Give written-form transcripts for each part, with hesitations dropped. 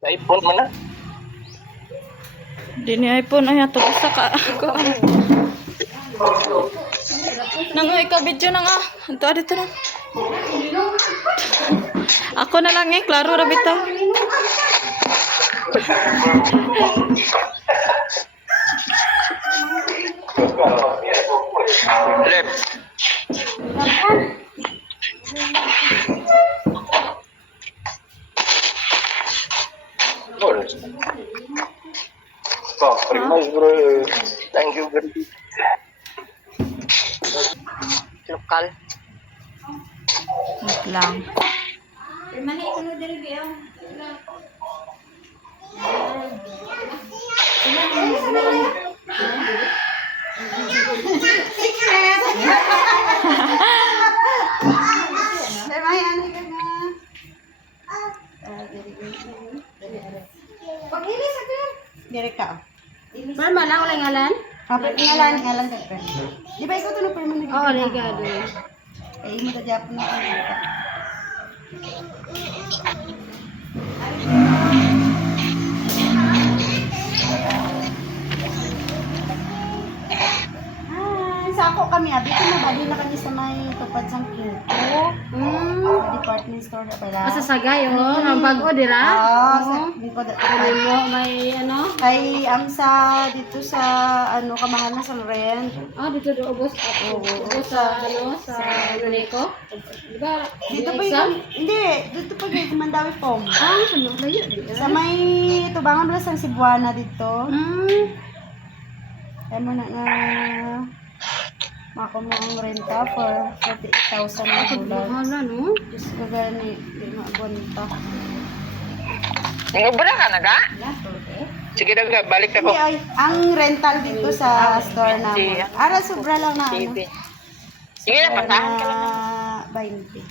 Sa iPhone mo na. Di ni iPhone ay ato usa ka ako. Nang ikaw video na nga. Anto dito na. Ako na lang klaro ra bitaw. Left. Oh, primas bro. Thank you very much. Lokal. Wait lang. Mani ko na diri biyo. Pag-ilis ako. Diri ka. Man man lang ulang ngalan? Kapit ngalan ka pre. Di ba ikaw tunog permanent? Oh, ligado. Eh imo ta Japon na ka. Sako kami abi ko na bali na kami sa may tupad sang Kyoto. Department store na pala. Asa sagay oh, ang bago dira. Sa di ko Ano mo may ano? ay amsa dito sa ano kamahal na sa rent. Dito do ubos ako. Ubos sa ano sa Noneko. Di ba? Dito pa yung, hindi, dito pa yung Mandawi Pom. Sa layo. Sa may tubangan pala sa Cebuana dito. Ay mo na mako mo ang renta for 48,000 na bulan. Hala no. Diyos ko gani, di maabunta. Ngubra ka na ka? Sige na, balik Hindi ako. ay, ang rental dito sa store namin. Ara, sobra lang na ano. Sige na, pasahan ka lang. Na 20.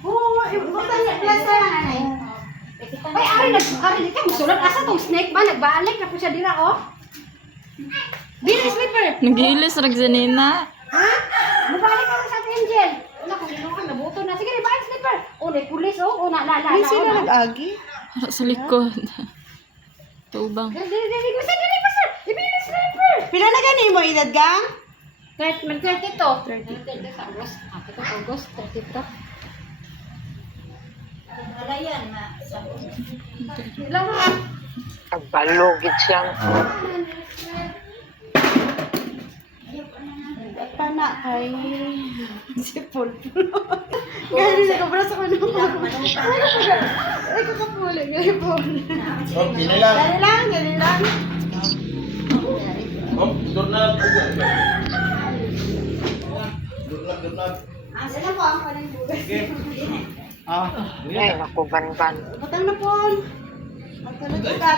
Oo, bukan niya plaza na nanay. Ay, ari ka musulat asa tong snake ba nagbalik na po siya dira oh. Dili slipper. Nagilis rag zanina. Ha? Mabalik ka sa Angel. Wala ko nino ka nabuto na. Sige, balik slipper. Oh, may pulis oh. Oh, la. May sila nag-agi? Para sa likod. Tubang. Dili, basta. Ibili slipper. Pila na gani mo edad gang? Mag-30 to. 30 sa August. Ito August 30 to. Alayan na. Ilang ha? Balugid siyang. Pana kay si Pulpulo. Gani na kabra sa kuno. Ay ko kapuli, gani po. Oh, pila lang. Gani lang. Oh, doorknob. Doorknob. Sila po ang kanang bugas. Ay, naku, ban-ban. Butang na po. Magtulog ka,